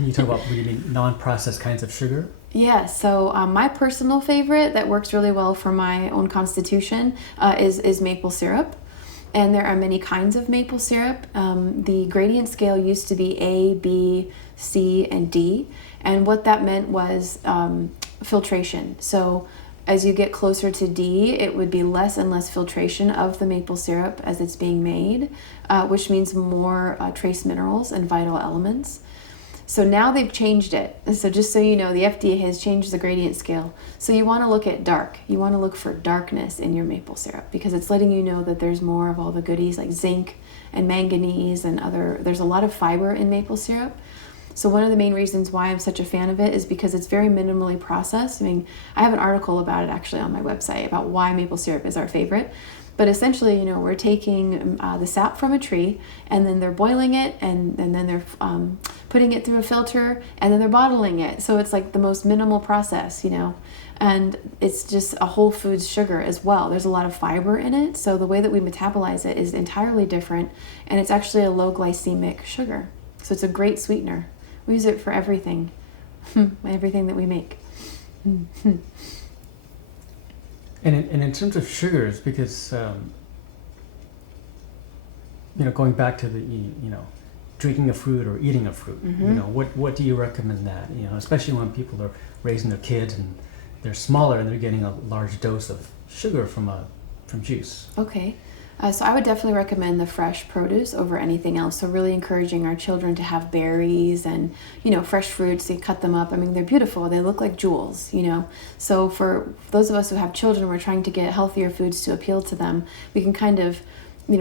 can you talk about really non-processed kinds of sugar? Yeah, so my personal favorite that works really well for my own constitution is maple syrup. And there are many kinds of maple syrup. The gradient scale used to be A, B, C, and D. And what that meant was filtration. So as you get closer to D, it would be less and less filtration of the maple syrup as it's being made, which means more trace minerals and vital elements. So now they've changed it. And so just so you know, the FDA has changed the gradient scale. So you want to look at dark. You want to look for darkness in your maple syrup because it's letting you know that there's more of all the goodies like zinc and manganese and there's a lot of fiber in maple syrup. So one of the main reasons why I'm such a fan of it is because it's very minimally processed. I mean, I have an article about it actually on my website about why maple syrup is our favorite. But essentially, you know, we're taking the sap from a tree and then they're boiling it and then they're putting it through a filter and then they're bottling it. So it's like the most minimal process, you know, and it's just a whole foods sugar as well. There's a lot of fiber in it. So the way that we metabolize it is entirely different and it's actually a low glycemic sugar. So it's a great sweetener. We use it for everything, everything that we make. And in terms of sugars, because going back to the drinking a fruit or eating a fruit, what do you recommend that? Especially when people are raising their kids and they're smaller and they're getting a large dose of sugar from juice. Okay. So I would definitely recommend the fresh produce over anything else. So really encouraging our children to have berries and, fresh fruits. They cut them up. I mean, they're beautiful. They look like jewels, So for those of us who have children, we're trying to get healthier foods to appeal to them. We can kind of,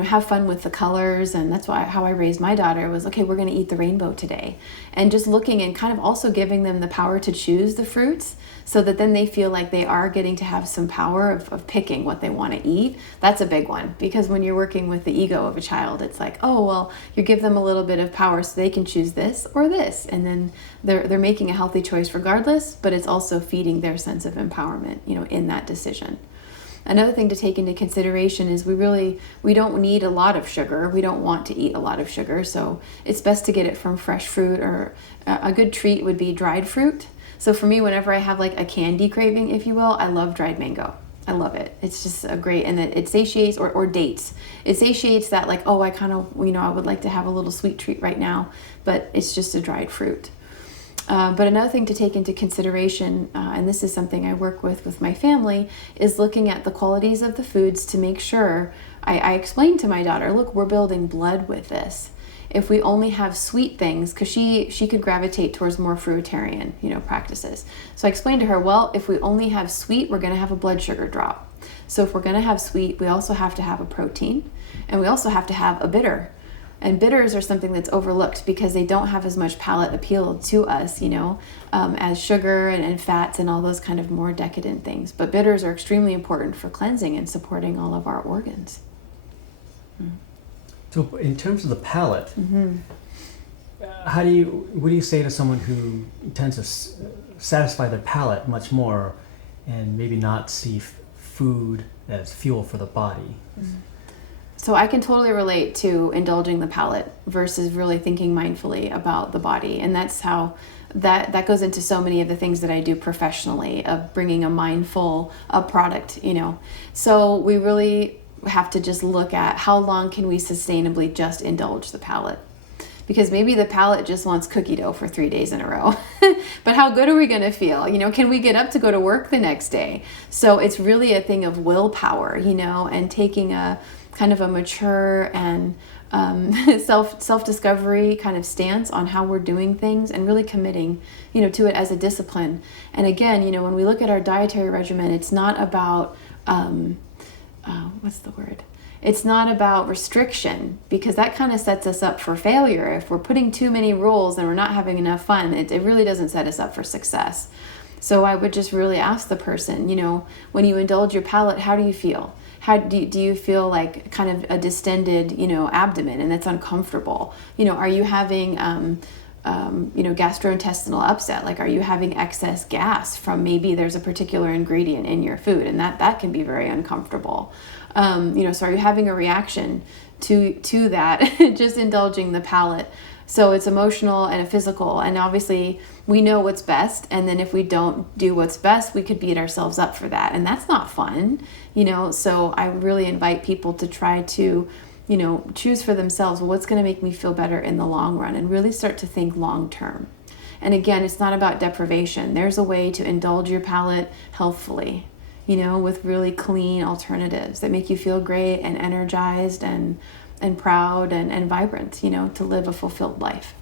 have fun with the colors. And that's how I raised my daughter was, okay, we're going to eat the rainbow today. And just looking and kind of also giving them the power to choose the fruits so that then they feel like they are getting to have some power of picking what they want to eat. That's a big one because when you're working with the ego of a child, it's like, oh, well, you give them a little bit of power so they can choose this or this. And then they're making a healthy choice regardless, but it's also feeding their sense of empowerment, in that decision. Another thing to take into consideration is we don't need a lot of sugar. We don't want to eat a lot of sugar. So it's best to get it from fresh fruit, or a good treat would be dried fruit. So for me, whenever I have like a candy craving, if you will, I love dried mango. I love it. It's just a great, and it satiates, or dates. It satiates that like, oh, I kind of, I would like to have a little sweet treat right now, but it's just a dried fruit. But another thing to take into consideration, and this is something I work with my family, is looking at the qualities of the foods to make sure, I explain to my daughter, look, we're building blood with this. If we only have sweet things, because she could gravitate towards more fruitarian, practices. So I explained to her, well, if we only have sweet, we're going to have a blood sugar drop. So if we're going to have sweet, we also have to have a protein, and we also have to have a bitter. And bitters are something that's overlooked because they don't have as much palate appeal to us, as sugar and fats and all those kind of more decadent things. But bitters are extremely important for cleansing and supporting all of our organs. So in terms of the palate, what do you say to someone who tends to satisfy their palate much more and maybe not see food as fuel for the body? So I can totally relate to indulging the palate versus really thinking mindfully about the body. And that's how that goes into so many of the things that I do professionally of bringing a mindful product, So we really have to just look at how long can we sustainably just indulge the palate. Because maybe the palate just wants cookie dough for 3 days in a row. But how good are we going to feel? Can we get up to go to work the next day? So it's really a thing of willpower, and taking a kind of a mature and self-discovery kind of stance on how we're doing things and really committing, to it as a discipline. And again, when we look at our dietary regimen, it's not about, It's not about restriction, because that kind of sets us up for failure. If we're putting too many rules and we're not having enough fun, it really doesn't set us up for success. So I would just really ask the person, when you indulge your palate, how do you feel? How do you feel like kind of a distended, abdomen, and that's uncomfortable? Are you having, gastrointestinal upset? Like, are you having excess gas from maybe there's a particular ingredient in your food, and that can be very uncomfortable. So are you having a reaction to that, just indulging the palate? So it's emotional and a physical, and obviously we know what's best, and then if we don't do what's best, we could beat ourselves up for that, and that's not fun, so I really invite people to try to choose for themselves what's going to make me feel better in the long run, and really start to think long term. And again, it's not about deprivation. There's a way to indulge your palate healthfully, with really clean alternatives that make you feel great and energized and proud and vibrant, to live a fulfilled life.